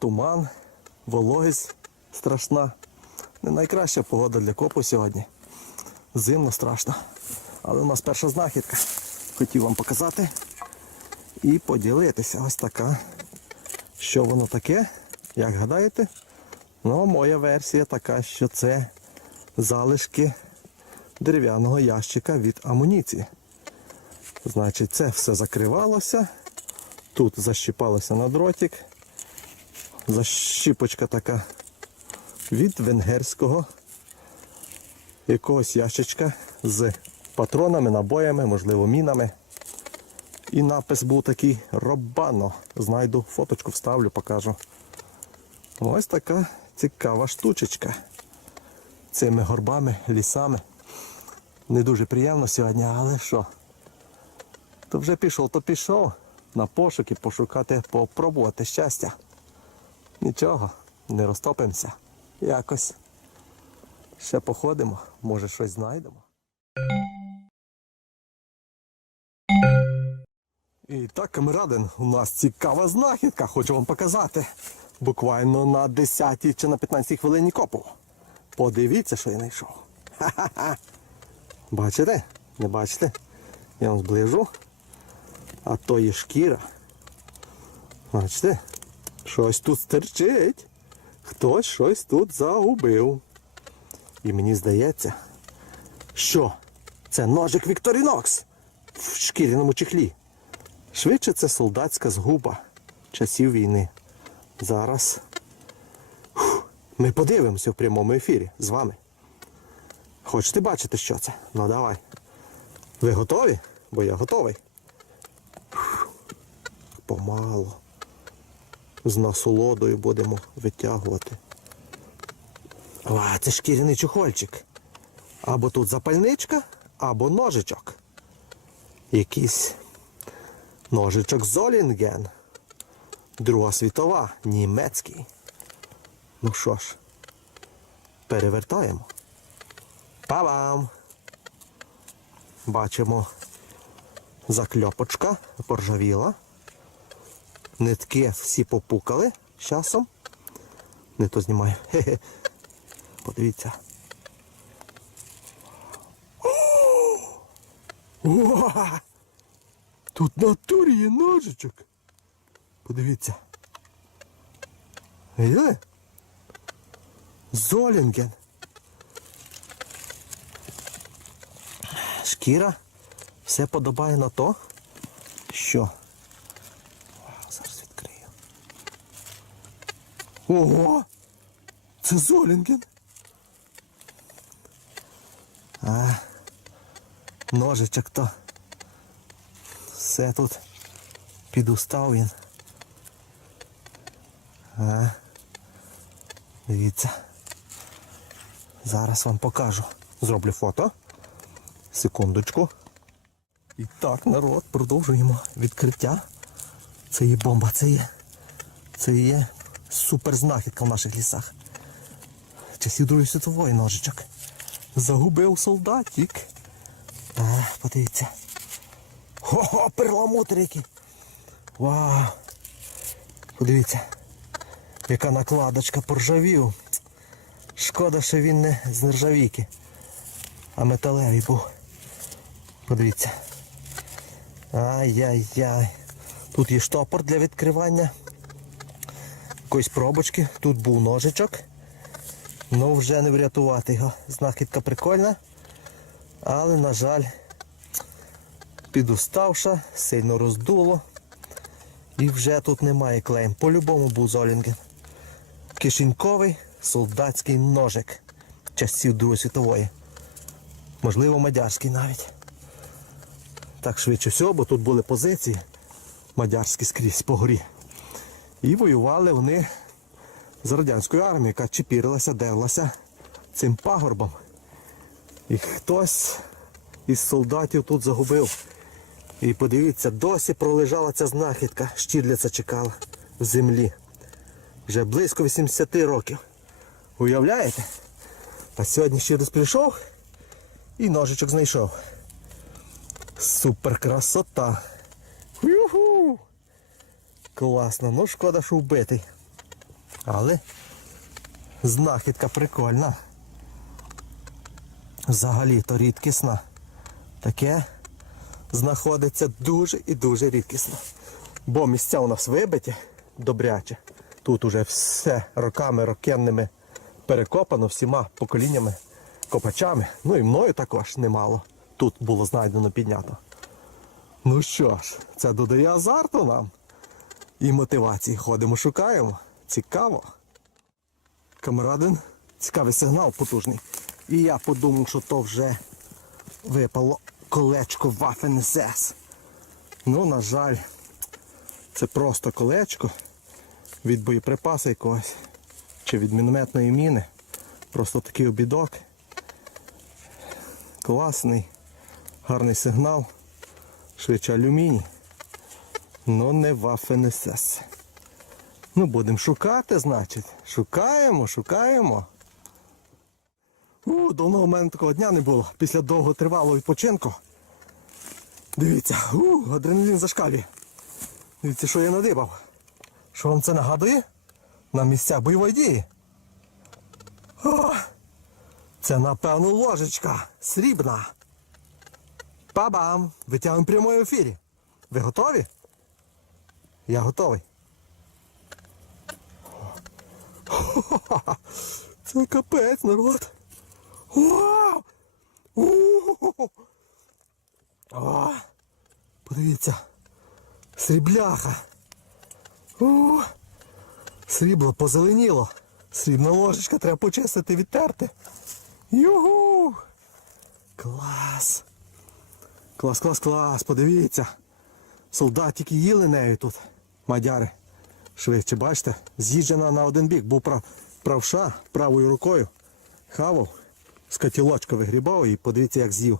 туман, вологість страшна. Не найкраща погода для копу сьогодні. Зимно страшно. Але у нас перша знахідка. Хотів вам показати і поділитися. Ось така. Що воно таке? Як гадаєте? Ну, моя версія така, що це залишки дерев'яного ящика від амуніції. Значить, це все закривалося. Тут защіпалося на дротик защіпочка така від венгерського якогось ящичка з патронами, набоями, можливо, мінами. І напис був такий Робано. Знайду, фоточку вставлю, покажу. Ось така цікава штучечка. Цими горбами, лісами. Не дуже приємно сьогодні, але що? То вже пішов, то пішов на пошуки, пошукати, попробувати щастя. Нічого, не розтопимося. Якось ще походимо, може щось знайдемо. І так, камерадин, у нас цікава знахідка, хочу вам показати. Буквально на 10 чи на 15 хвилині копу. Подивіться, що я знайшов. Ха-ха-ха. Бачите? Не бачите? Я вам зближу. А то є шкіра. Бачите? Щось тут стерчить. Хтось щось тут загубив. І мені здається, що це ножик Вікторінокс в шкіряному чехлі. Швидше це солдатська згуба часів війни. Зараз Фух. ми подивимося в прямому ефірі з вами. Хочете бачити, що це? Ну давай. Ви готові? Бо я готовий. Фух. Помало з насолодою будемо витягувати. О, це шкіряний чухольчик. Або тут запальничка, або ножичок. Якийсь ножичок Золінген. Друга світова, німецький. Ну що ж, перевертаємо. Па-бам! Бачимо закльопочка поржавіла. Нитки всі попукали часом. Не то знімаю. Хе -хе. Подивіться. О! Тут на турі є ножичок. Подивіться. Виділи? Золінген. Шкіра все подобає на то, що Ого! Це Золінгін. А, ножичок то. Все тут підустав він. А, Дивіться. Зараз вам покажу. Зроблю фото. Секундочку. І так, народ, продовжуємо відкриття. Це є бомба, це є. Це є суперзнахідка в наших лісах. Часів Другої світової ножичок. Загубив солдатик. А, подивіться. Хо-хо, який. Вау! Подивіться, яка накладочка поржавів. Шкода, що він не з нержавійки, а металевий був. Подивіться. Ай-яй-яй. Тут є штопор для відкривання якоїсь пробочки. Тут був ножичок. Ну вже не врятувати його. Знахідка прикольна. Але, на жаль, підуставша, сильно роздуло. І вже тут немає клеєм. По-любому був золінген. Кишеньковий солдатський ножик часів Другої світової. Можливо, мадярський навіть. Так швидше всього, бо тут були позиції мадярські скрізь по горі. І воювали вони з радянською армією, яка чепірилася, дерлася цим пагорбом. І хтось із солдатів тут загубив. І подивіться, досі пролежала ця знахідка, щідляця чекала в землі. Вже близько 80 років. Уявляєте? А сьогодні ще раз прийшов і ножичок знайшов. Супер красота! Юху! Класно, ну шкода, що вбитий. Але знахідка прикольна. Взагалі то рідкісна. Таке знаходиться дуже і дуже рідкісно. Бо місця у нас вибиті добряче. Тут уже все роками рокенними перекопано всіма поколіннями копачами. Ну і мною також немало. Тут було знайдено піднято. Ну що ж, це додає азарту нам і мотивації. Ходимо, шукаємо. Цікаво. Камерадин. Цікавий сигнал потужний. І я подумав, що то вже випало колечко Waffen SS. Ну, на жаль, це просто колечко від боєприпаса якогось чи від мінометної міни. Просто такий обідок. Класний, гарний сигнал. Швидше алюміній но ну, не Вафенесес. Ну, будемо шукати, значить. Шукаємо, шукаємо. У, давно у мене такого дня не було після довготривалого відпочинку. Дивіться, у, адреналін зашкалює. Дивіться, що я надибав. Що вам це нагадує? На місцях бойової дії. О, Це напевно ложечка срібна. Па-бам! Витягуємо прямо в ефірі. Ви готові? Я готовий. Це капець, народ. Вау! О! Подивіться! Срібляха! О! Срібло позеленіло! Срібна ложечка треба почистити, відтерти! Югу! Клас! Клас, клас, клас! Подивіться! Солдатики їли нею тут, мадяри. Швидше, бачите, з'їжджена на один бік, був прав, правша правою рукою. Хавав, з котілочка вигрібав і подивіться, як з'їв.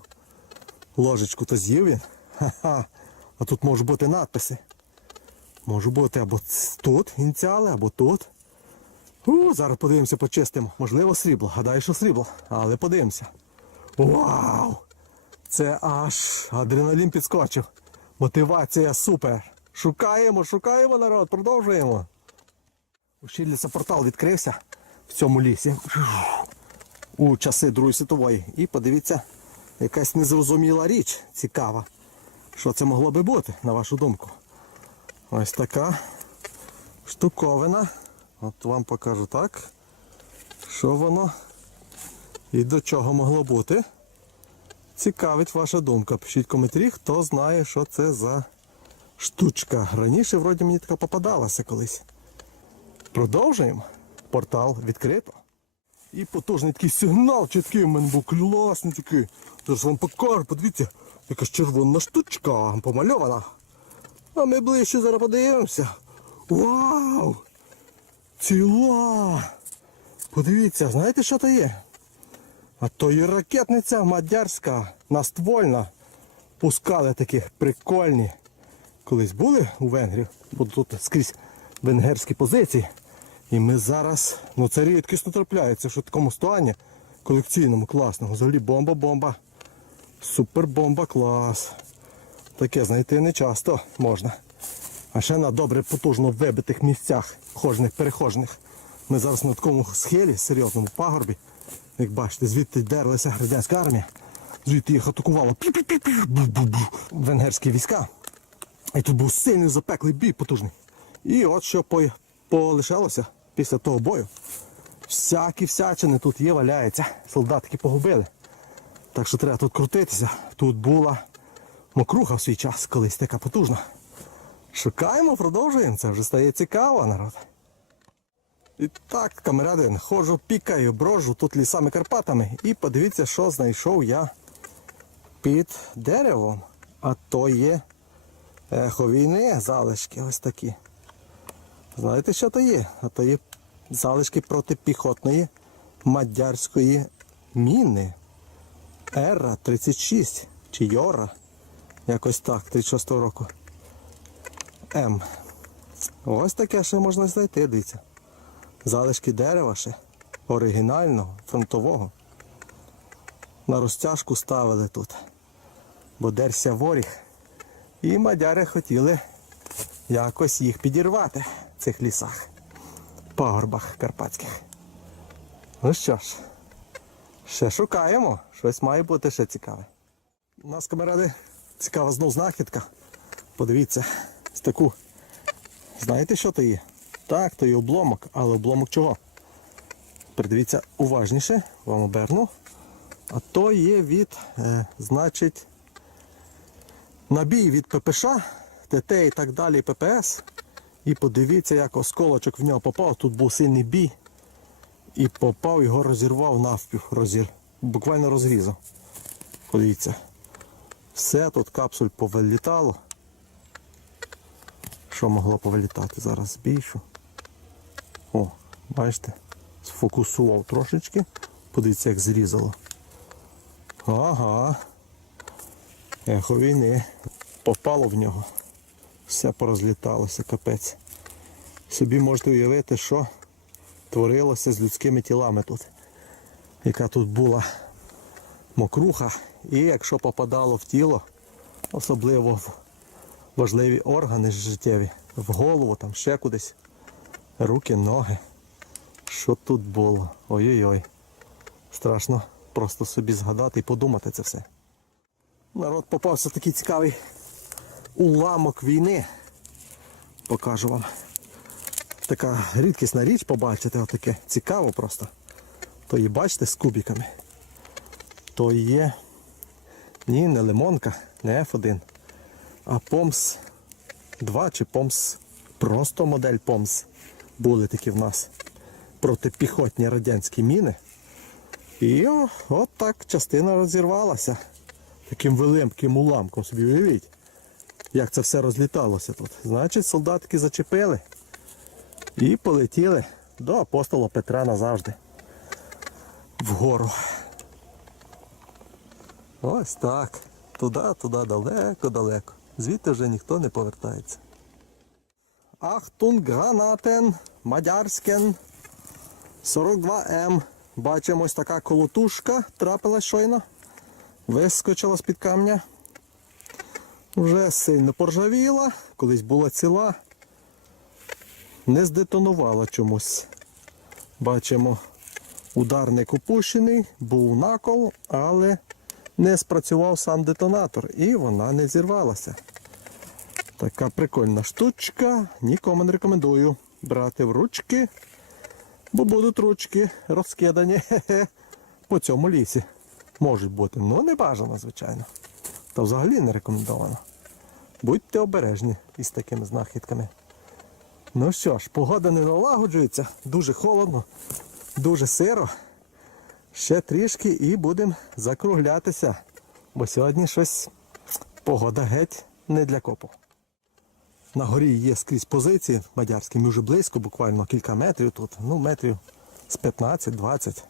Ложечку то з'їв він. Ха-ха. А тут можуть бути надписи. Можуть бути або тут ініціали, або тут. У, Зараз подивимося, почистимо. Можливо, срібло. Гадаю, що срібло, але подивимося. Вау! Це аж адреналін підскочив. Мотивація супер. Шукаємо, шукаємо народ, продовжуємо. Ущільниця портал відкрився в цьому лісі у часи Другої світової. І подивіться, якась незрозуміла річ цікава. Що це могло би бути, на вашу думку? Ось така штуковина. От вам покажу так. Що воно і до чого могло бути. Цікавить ваша думка. Пишіть в коментарі, хто знає, що це за штучка. Раніше, вроді, мені така попадалася колись. Продовжуємо. Портал відкрито. І потужний такий сигнал чіткий в мене був класний такий. Зараз вам покажу, подивіться, якась червона штучка помальована. А ми ближче зараз подивимося. Вау! Ціла! Подивіться, знаєте що то є? А то і ракетниця мадярська, наствольна. Пускали такі прикольні. Колись були у Венгрії, бо тут скрізь венгерські позиції. І ми зараз, ну це рідкісно трапляється, що в такому стані колекційному класному. Взагалі бомба-бомба. Супер-бомба клас. Таке знайти не часто можна. А ще на добре потужно вибитих місцях хожних перехожних. Ми зараз на такому схилі, серйозному пагорбі. Як бачите, звідти дерлася радянська армія, звідти їх атакувала венгерські війська. І тут був сильний запеклий бій потужний. І от що полишалося після того бою. Всякі всячини тут є, валяється. Солдатики погубили. Так що треба тут крутитися. Тут була мокруха в свій час колись така потужна. Шукаємо, продовжуємо. Це вже стає цікаво, народ. І так, камерадин, ходжу, пікаю, брожу тут лісами Карпатами. І подивіться, що знайшов я під деревом. А то є ехо війни, залишки ось такі. Знаєте, що то є? А то є залишки протипіхотної мадярської міни. Ера 36 чи Йора. Якось так, 36 року. М. Ем, ось таке ще можна знайти, дивіться залишки дерева ще оригінального, фронтового. На розтяжку ставили тут, бо дерся воріг. І мадяри хотіли якось їх підірвати в цих лісах, пагорбах карпатських. Ну що ж, ще шукаємо, щось має бути ще цікаве. У нас камеради цікава знову знахідка. Подивіться, з таку. Знаєте, що то є? Так, то є обломок, але обломок чого? Придивіться уважніше, вам оберну. А то є від, е, значить, набій від ППШ, ТТ і так далі, ППС. І подивіться, як осколочок в нього попав. Тут був сильний бій. І попав, його розірвав навпів, розір. буквально розрізав. Подивіться. Все, тут капсуль повилітало. Що могло повилітати? Зараз більшу. О, бачите, сфокусував трошечки. Подивіться, як зрізало. Ага. Ехо війни. Попало в нього. Все порозліталося, капець. Собі можете уявити, що творилося з людськими тілами тут. Яка тут була мокруха. І якщо попадало в тіло, особливо в важливі органи життєві, в голову, там ще кудись. Руки, ноги. Що тут було? Ой-ой-ой. Страшно просто собі згадати і подумати це все. Народ попався такий цікавий уламок війни. Покажу вам. Така рідкісна річ побачити, отаке цікаво просто. То є, бачите, з кубіками. То є ні, не лимонка, не F1, а Помс 2 чи Помс. Просто модель Помс були такі в нас протипіхотні радянські міни. І от так частина розірвалася. Таким велимким уламком собі уявіть, як це все розліталося тут. Значить, солдатки зачепили і полетіли до апостола Петра назавжди вгору. Ось так. Туди, туди, далеко-далеко. Звідти вже ніхто не повертається. Ахтунг Ганатен Мадярськен 42М. Ем. Бачимо ось така колотушка трапилась щойно. Вискочила з-під камня. Вже сильно поржавіла, колись була ціла, не здетонувала чомусь. Бачимо, ударник опущений, був накол, але не спрацював сам детонатор і вона не зірвалася. Така прикольна штучка. Нікому не рекомендую брати в ручки, бо будуть ручки розкидані по цьому лісі. Можуть бути, але ну, не бажано, звичайно. Та взагалі не рекомендовано. Будьте обережні із такими знахідками. Ну що ж, погода не налагоджується, дуже холодно, дуже сиро. Ще трішки і будемо закруглятися. Бо сьогодні щось погода геть не для копу. На горі є скрізь позиції мадярські, ми вже близько, буквально кілька метрів тут, ну метрів з 15-20.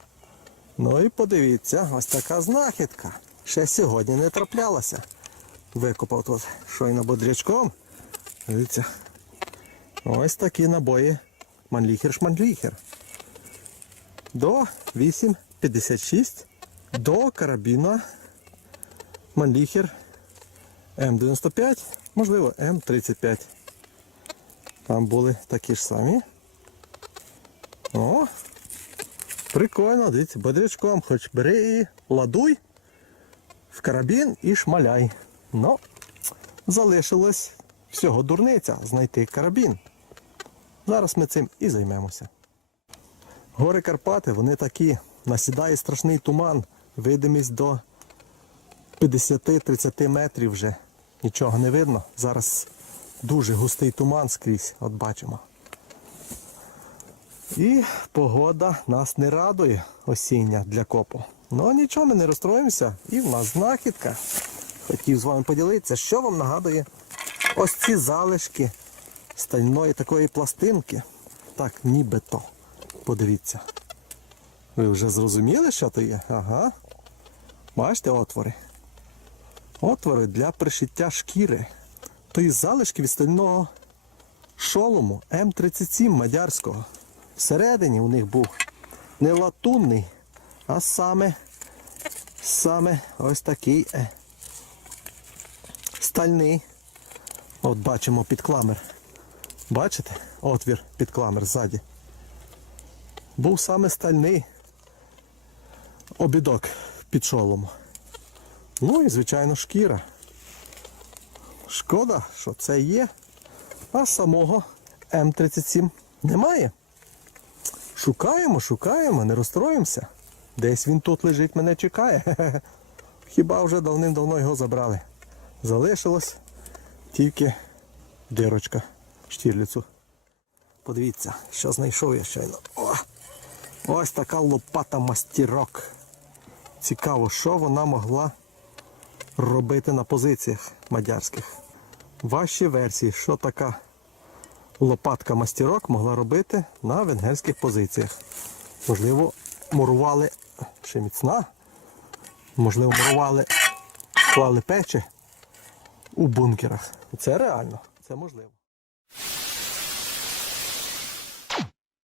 Ну і подивіться, ось така знахідка. Ще сьогодні не траплялася. Викопав тут щойно бодрячком. Дивіться. Ось такі набої. Манліхер-шманліхер. До 8,56 до карабіна Манліхер М95. Можливо, М35. Там були такі ж самі. О! Прикольно, дивіться, бодрячком хоч бери і ладуй в карабін і шмаляй. Ну, залишилось всього дурниця знайти карабін. Зараз ми цим і займемося. Гори Карпати, вони такі. Насідає страшний туман, видимість до 50-30 метрів вже. Нічого не видно. Зараз дуже густий туман скрізь, от бачимо. І погода нас не радує осіння для копу. Ну нічого, ми не розстроїмося. І в нас знахідка. Хотів з вами поділитися, що вам нагадує ось ці залишки стальної такої пластинки. Так, нібито. Подивіться. Ви вже зрозуміли, що то є? Ага. Бачите отвори? Отвори для пришиття шкіри. То залишки від стального шолому М37 мадярського. Всередині у них був не латунний, а саме саме ось такий е. стальний. От бачимо під кламер. Бачите? Отвір під кламер ззаді. Був саме стальний обідок під шолому. Ну і, звичайно, шкіра. Шкода, що це є. А самого М37 немає. Шукаємо, шукаємо, не розстроїмося. Десь він тут лежить, мене чекає. Хіба вже давним-давно його забрали. Залишилось тільки дирочка штірліцу. Подивіться, що знайшов я щойно. О! Ось така лопата мастірок. Цікаво, що вона могла робити на позиціях мадярських. Ваші версії, що така лопатка мастерок могла робити на венгерських позиціях. Можливо, мурували ще міцна, можливо, мурували, клали печі у бункерах. Це реально, це можливо.